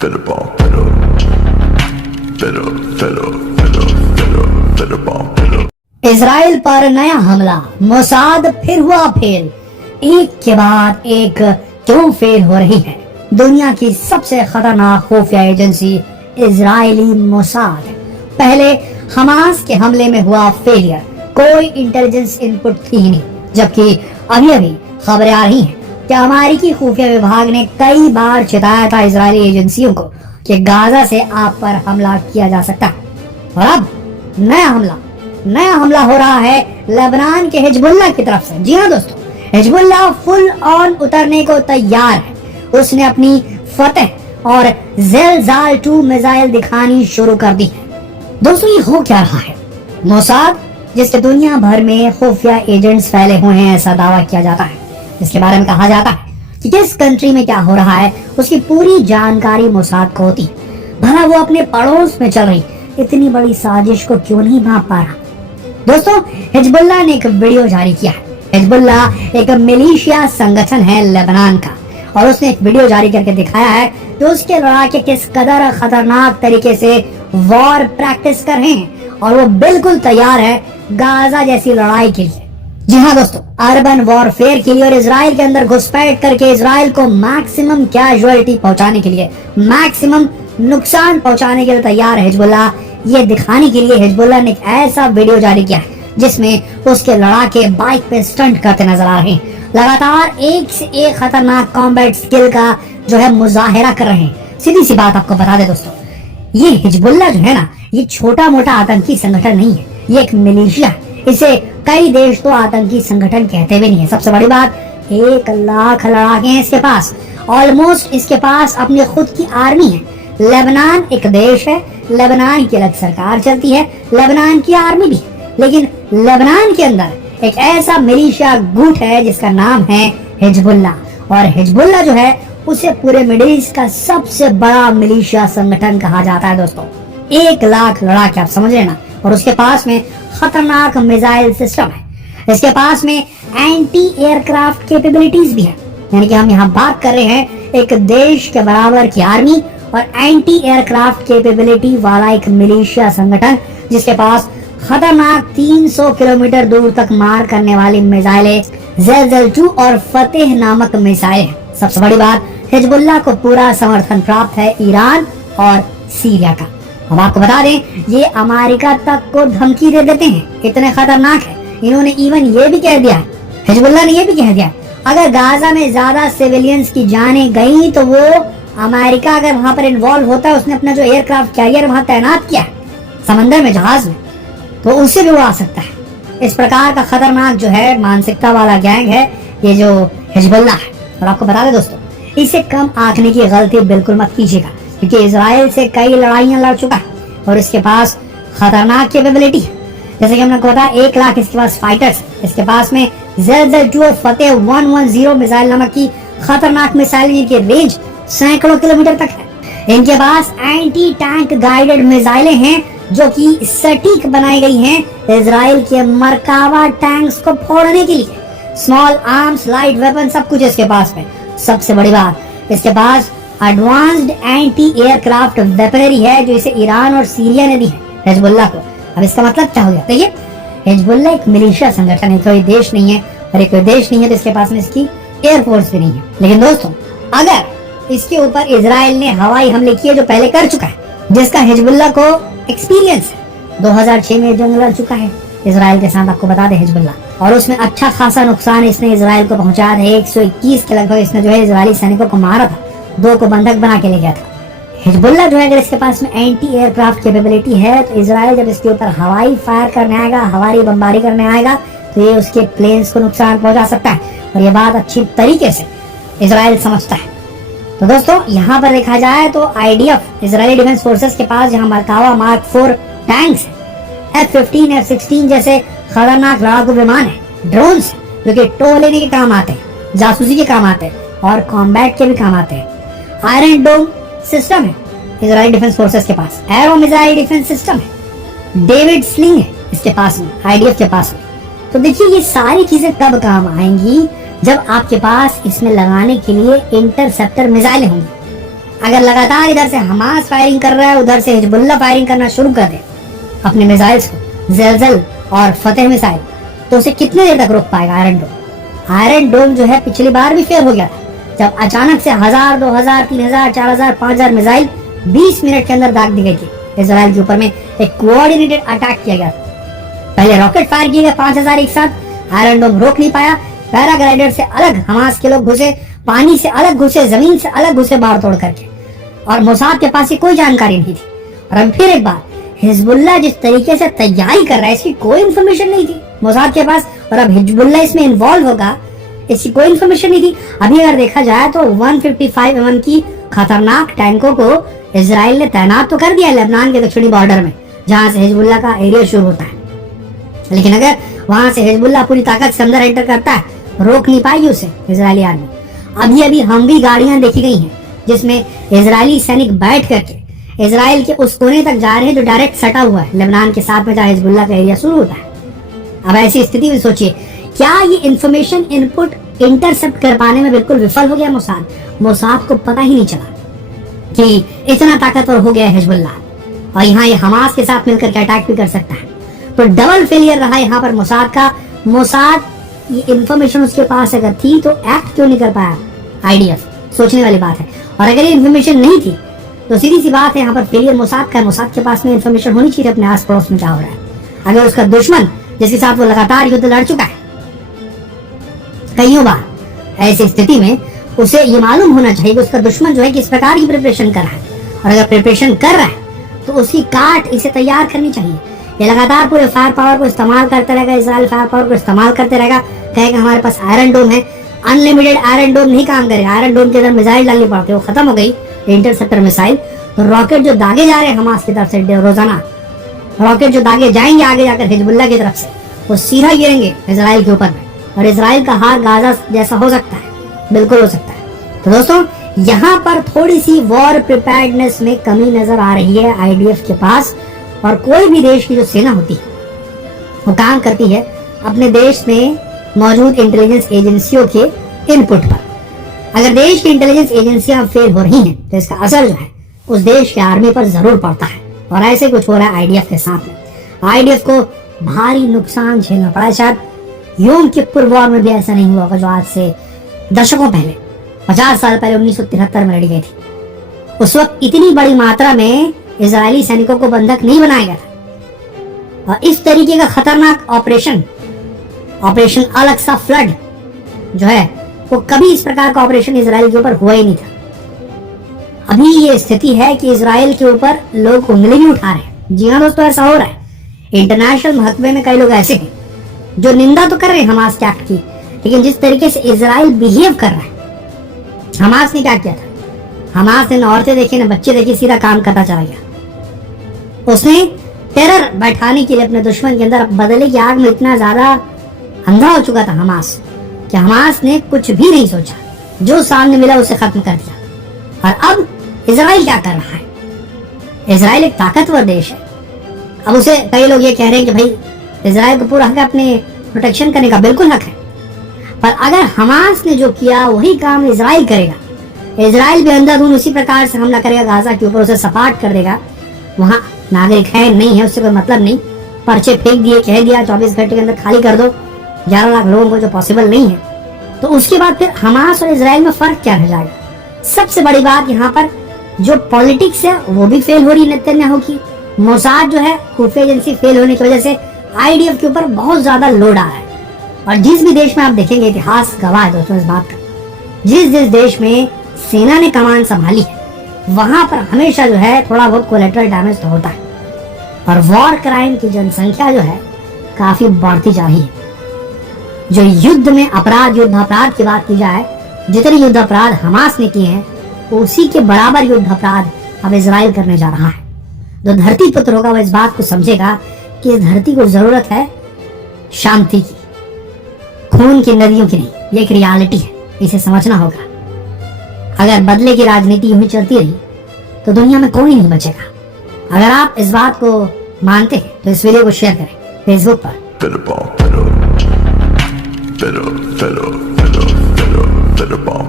Fiddle ball, fiddle, fiddle, fiddle, fiddle, fiddle, fiddle ball, fiddle. Israel पर नया हमला, Mossad फिर हुआ फेल। एक के बाद एक क्यों फेल हो रही है? दुनिया की सबसे खतरनाक खुफिया एजेंसी इजरायली मोसाद। पहले हमास के हमले में हुआ फेलियर, कोई इंटेलिजेंस इनपुट थी ही नहीं, जबकि अभी अभी खबरें आ रही हैं कि अमेरिकी खुफिया विभाग ने कई बार चेताया था इजरायली एजेंसियों को कि गाजा से आप पर हमला किया जा सकता है। और अब नया हमला हो रहा है लेबनान के हिजबुल्लाह की तरफ से। जी हाँ दोस्तों, हिजबुल्लाह फुल ऑन उतरने को तैयार है। उसने अपनी फतेह और ज़ेलज़ाल 2 मिसाइल दिखानी शुरू कर दी है। दोस्तों, ये हो क्या रहा है? मोसाद, जिसके दुनिया भर में खुफिया एजेंट्स फैले हुए हैं, ऐसा दावा किया जाता है, इसके बारे में कहा जाता है कि किस कंट्री में क्या हो रहा है उसकी पूरी जानकारी मोसाद को होती है। भला वो अपने पड़ोस में चल रही इतनी बड़ी साजिश को क्यों नहीं भांप पा रहा? दोस्तों, हिजबुल्लाह ने एक वीडियो जारी किया है। हिजबुल्लाह एक मिलिशिया संगठन है लेबनान का, और उसने एक वीडियो जारी करके दिखाया है कि उसके लड़ाके किस कदर खतरनाक तरीके से वॉर प्रैक्टिस कर रहे हैं, और वो बिल्कुल तैयार है गाजा जैसी लड़ाई के लिए। जी हाँ दोस्तों, अर्बन वॉरफेयर के लिए और इजराइल के अंदर घुसपैठ करके इजराइल को मैक्सिमम कैजुअलिटी पहुंचाने के लिए, मैक्सिमम नुकसान पहुंचाने के लिए तैयार है हिजबुल्लाह। ये दिखाने के लिए हिजबुल्लाह ने एक ऐसा वीडियो जारी किया है जिसमें उसके लड़ाके बाइक पे स्टंट करते नजर आ रहे हैं, लगातार एक से एक खतरनाक कॉम्बैट स्किल का जो है मुजाहिरा कर रहे हैं। सीधी सी बात आपको बता दे दोस्तों, ये हिजबुल्लाह जो है ना, ये छोटा मोटा आतंकी संगठन नहीं है, ये एक मिलिशिया है। इसे कई देश तो आतंकी संगठन कहते भी नहीं है। सबसे बड़ी बात, 1 लाख लड़ाके हैं इसके पास, ऑलमोस्ट इसके पास अपनी खुद की आर्मी है। लेबनान एक देश है, लेबनान की अलग सरकार चलती है, लेबनान की आर्मी भी, लेकिन लेबनान के अंदर एक ऐसा मिलिशिया गुट है जिसका नाम है हिजबुल्लाह। और हिजबुल्लाह जो है उसे पूरे मिडिल ईस्ट का सबसे बड़ा मिलिशिया संगठन कहा जाता है दोस्तों। 1 लाख लड़ाके, आप समझ रहे ना, और उसके पास में खतरनाक मिसाइल सिस्टम है, इसके पास में एंटी एयरक्राफ्ट कैपेबिलिटीज भी है। यानी कि हम यहाँ बात कर रहे हैं एक देश के बराबर की आर्मी और एंटी एयरक्राफ्ट कैपेबिलिटी वाला एक मिलिशिया संगठन, जिसके पास खतरनाक 300 किलोमीटर दूर तक मार करने वाली मिसाइलें ज़ेलज़ाल 2 और फतेह नामक मिसाइल है। सबसे बड़ी बात, हिजबुल्लाह को पूरा समर्थन प्राप्त है ईरान और सीरिया का। हम आपको बता दें, ये अमेरिका तक को धमकी दे देते हैं, इतने खतरनाक है। इन्होंने इवन ये भी कह दिया, हिजबुल्लाह ने ये भी कह दिया, अगर गाजा में ज्यादा सिविलियंस की जानें गई तो वो अमेरिका अगर वहां पर इन्वॉल्व होता है, उसने अपना जो एयरक्राफ्ट कैरियर वहां तैनात किया है समंदर में जहाज में, तो उससे भी उड़ा सकता है। इस प्रकार का खतरनाक जो है मानसिकता वाला गैंग है ये जो हिजबुल्लाह है। और आपको बता दें दोस्तों, इसे कम आंकने की गलती बिल्कुल मत कीजिएगा, क्योंकि इजराइल से कई लड़ाइयां लड़ चुका है और इसके पास खतरनाक कैपेबिलिटी है। जैसे कि हमने आपको बताया, 1 लाख इसके पास फाइटर्स, इसके पास में ज़ेलज़ाल 2 और फतेह 110 मिसाइल नामक की खतरनाक मिसाइल, जिनकी रेंज सैकड़ों किलोमीटर तक है। इनके पास एंटी टैंक गाइडेड मिसाइलें हैं जो कि सटीक बनाई गई हैं इजराइल के मरकावा टैंक्स को फोड़ने के लिए। स्मॉल आर्म्स, लाइट वेपन, सब कुछ इसके पास में। सबसे बड़ी बात, इसके पास एडवांस्ड एंटी एयरक्राफ्ट वेपनरी है जो इसे ईरान और सीरिया ने दी है हिजबुल्लाह को। अब इसका मतलब क्या हो गया? देखिए, हिजबुल्लाह एक मिलिशिया संगठन है, कोई देश नहीं है, और एक कोई देश नहीं है तो इसके पास में इसकी एयरफोर्स भी नहीं है। लेकिन दोस्तों, अगर इसके ऊपर इजराइल ने हवाई हमले किए जो पहले कर चुका है, जिसका हिजबुल्लाह को एक्सपीरियंस है, 2006 में जंग लड़ चुका है इजराइल के साथ, आपको बता दें हिजबुल्लाह, और उसमें अच्छा खासा नुकसान इसने इजराइल को पहुंचाया था। 121 के लगभग इसने जो है इजरायली सैनिकों को मारा था, 2 को बंधक बना के ले गया था। हिजबुल्लाह जो है, अगर इसके पास में एंटी एयरक्राफ्ट कैपेबिलिटी है, तो इजराइल जब इसके ऊपर हवाई फायर करने आएगा, हवाई बमबारी करने आएगा, तो ये उसके प्लेन्स को नुकसान पहुंचा सकता है। और ये बात अच्छी तरीके से इजराइल समझता है। तो दोस्तों, यहाँ पर देखा जाए तो IDF, इजरायली डिफेंस फोर्सेस के पास जहाँ मरकावा मार्क 4 टैंक्स है, F-15, F-16 जैसे खतरनाक लड़ाकू विमान है, ड्रोन्स जो कि टो लेने के काम आते हैं, जासूसी के काम आते हैं और कॉम्बैट के भी काम आते हैं। आयरन डोम सिस्टम है इजरायली डिफेंस फोर्सेस के पास, एरो मिसाइल डिफेंस सिस्टम है, डेविड स्लिंग है इसके पास में, IDF के पास में। तो देखिए, ये सारी चीजें कब काम आएंगी? जब आपके पास इसमें लगाने के लिए इंटरसेप्टर मिसाइलें होंगी। अगर लगातार इधर से हमास फायरिंग कर रहा है, उधर से हिजबुल्लाह फायरिंग करना शुरू कर दे अपने मिसाइल्स को, ज़लज़ल और फतेह मिसाइल, तो उसे कितने देर तक रोक पाएगा आयरन डोम? आयरन डोम जो है पिछली बार भी फेल हो गया था, जब अचानक से 1000, 2000, 3000, 4000, 5000 मिसाइल 20 मिनट के अंदर दाग दी गई थी इजराइल के ऊपर में। एक कोऑर्डिनेटेड अटैक किया गया। पहले रॉकेट फायर किए गए 5000 एक साथ, आयरन डोम रोक नहीं पाया। पैराग्लाइडर से अलग हमास के लोग घुसे, पानी से अलग घुसे, जमीन से अलग घुसे बाढ़ तोड़ करके, और मोसाद के पास कोई जानकारी नहीं थी। और अब फिर एक बार हिजबुल्लाह जिस तरीके से तैयारी कर रहा है, इसकी कोई इन्फॉर्मेशन नहीं थी मोसाद के पास, और अब हिजबुल्लाह इसमें इन्वॉल्व होगा, इसकी कोई इन्फॉर्मेशन नहीं थी। अभी अगर देखा जाए तो 155 mm की खतरनाक टैंकों को इजराइल ने तैनात तो कर दिया लेबनान के दक्षिणी बॉर्डर में, जहां से हिजबुल्लाह का एरिया शुरू होता है। लेकिन अगर वहां से हिजबुल्लाह पूरी ताकत से अंदर एंटर करता है, रोक नहीं पाएगी उसे इजरायली आर्मी। अभी अभी हमवी गाड़ियां देखी गई हैं जिसमें इजरायली सैनिक बैठ करके इजराइल के उस कोने तक जा रहे हैं जो डायरेक्ट सटा हुआ है लेबनान के साथ में, जहां हिजबुल्लाह का एरिया शुरू होता है। अब ऐसी स्थिति में सोचिए, क्या ये इंफॉर्मेशन इनपुट इंटरसेप्ट कर पाने में बिल्कुल विफल हो गया मोसाद? मोसाद को पता ही नहीं चला कि इतना ताकतवर हो गया हिजबुल्लाह, और यहाँ ये हमास के साथ मिलकर के अटैक भी कर सकता है। तो डबल फेलियर रहा यहाँ पर मोसाद का। मोसाद ये इंफॉर्मेशन उसके पास अगर थी तो एक्ट क्यों नहीं कर पाया आईडीएफ? सोचने वाली बात है। और अगर ये इन्फॉर्मेशन नहीं थी तो सीधी सी बात है यहाँ पर फेलियर मोसाद का। मोसाद के पास में इन्फॉर्मेशन होनी चाहिए अपने आस पड़ोस में क्या हो रहा है। अगर उसका दुश्मन जिसके साथ वो लगातार युद्ध लड़ चुका है कईयों बार, ऐसी स्थिति में उसे ये मालूम होना चाहिए कि उसका दुश्मन जो है किस प्रकार की प्रिपरेशन कर रहा है, और अगर प्रिपरेशन कर रहा है तो उसकी काट इसे तैयार करनी चाहिए। ये लगातार पूरे फायर पावर को इस्तेमाल करते रहेगा, इजराइल फायर पावर को इस्तेमाल करते रहेगा, कहेगा हमारे पास आयरन डोम है। अनलिमिटेड आयरन डोम नहीं काम करेगा, आयरन डोम के अंदर मिसाइल डालनी पड़ती है, वो खत्म हो गई इंटरसेप्टर मिसाइल। तो रॉकेट जो दागे जा रहे हैं हमास की तरफ से रोजाना, रॉकेट जो दागे जाएंगे आगे जाकर हिजबुल्लाह की तरफ से, वो सीधा गिरेंगे इजराइल के ऊपर में, और इजराइल का हार गाजा जैसा हो सकता है, बिल्कुल हो सकता है। तो दोस्तों यहाँ पर थोड़ी सी वॉर प्रिपेयर्डनेस में कमी नजर आ रही है आईडीएफ के पास। और कोई भी देश की जो सेना होती है वो काम करती है अपने देश में मौजूद इंटेलिजेंस एजेंसियों के इनपुट पर। अगर देश की इंटेलिजेंस एजेंसियां फेल हो रही हैं तो इसका असर जो है उस देश के आर्मी पर जरूर पड़ता है, और ऐसे कुछ हो रहा है आईडीएफ के साथ में। आईडीएफ को भारी नुकसान झेलना पड़ा है। शायद योम किप्पुर वॉर में भी ऐसा नहीं हुआ जो आज से दशकों पहले, 50 साल पहले 1973 में लड़ी गई थी। उस वक्त इतनी बड़ी मात्रा में इजरायली सैनिकों को बंधक नहीं बनाया गया था, और इस तरीके का खतरनाक ऑपरेशन अल-अक्सा फ्लड जो है वो कभी इस प्रकार का ऑपरेशन इजराइल के ऊपर हुआ ही नहीं था। अभी ये स्थिति है कि इजराइल के ऊपर लोग उंगली भी उठा रहे हैं। जी हाँ दोस्तों, ऐसा हो रहा है। इंटरनेशनल महकमे में कई लोग ऐसे हैं जो निंदा तो कर रहे हैं हमास के एक्ट की, लेकिन जिस तरीके से इजराइल बिहेव कर रहा है, हमास ने क्या किया था? हमास ने न औरतें देखी न बच्चे देखी, सीधा काम करता चला गया। उसने टेरर बैठाने के लिए अपने दुश्मन के अंदर बदले की आग में इतना ज्यादा अंधा हो चुका था हमास कि हमास ने कुछ भी नहीं सोचा, जो सामने मिला उसे खत्म कर दिया। और अब इजराइल क्या कर रहा है? इजराइल एक ताकतवर देश है। अब उसे कई लोग ये कह रहे हैं कि भाई इजराइल को पूरा हक है अपने प्रोटेक्शन करने का, बिल्कुल हक है, पर अगर हमास ने जो किया वही काम इजराइल करेगा, इजराइल भी अंधाधुंध उसी प्रकार से हमला करेगा गाजा के ऊपर, उसे सपाट कर देगा। वहां नागरिक है नहीं है उससे कोई मतलब नहीं, पर्चे फेंक दिए, कह दिया 24 घंटे के अंदर खाली कर दो 11 लाख लोगों को, जो पॉसिबल नहीं है। तो उसके बाद फिर हमास और इजराइल में फर्क क्या रह जाएगा? सबसे बड़ी बात यहाँ पर जो पॉलिटिक्स है वो भी फेल हो रही है नेतन्याहू की। मोसाद जो है खुफिया एजेंसी फेल होने की वजह से आईडीएफ के ऊपर बहुत ज्यादा लोड आ रहा है। और जिस भी देश में आप देखेंगे, इतिहास गवाह है दोस्तों इस बात का, जिस देश में सेना ने कमान संभाली है वहां पर हमेशा जो है थोड़ा बहुत कोलेटरल डैमेज तो होता है, और वॉर क्राइम की जनसंख्या जो है काफी बढ़ती जा रही है। जो युद्ध में अपराध, युद्ध अपराध की बात की जाए, जितने युद्ध अपराध हमास ने किए हैं उसी के बराबर युद्ध अपराध अब इजराइल करने जा रहा है। जो धरती पुत्र होगा वो इस बात को समझेगा कि इस धरती को जरूरत है शांति की, खून की नदियों की नहीं। ये एक रियलिटी है, इसे समझना होगा। अगर बदले की राजनीति यूं ही चलती रही तो दुनिया में कोई नहीं बचेगा। अगर आप इस बात को मानते हैं तो इस वीडियो को शेयर करें फेसबुक पर। Better bomb.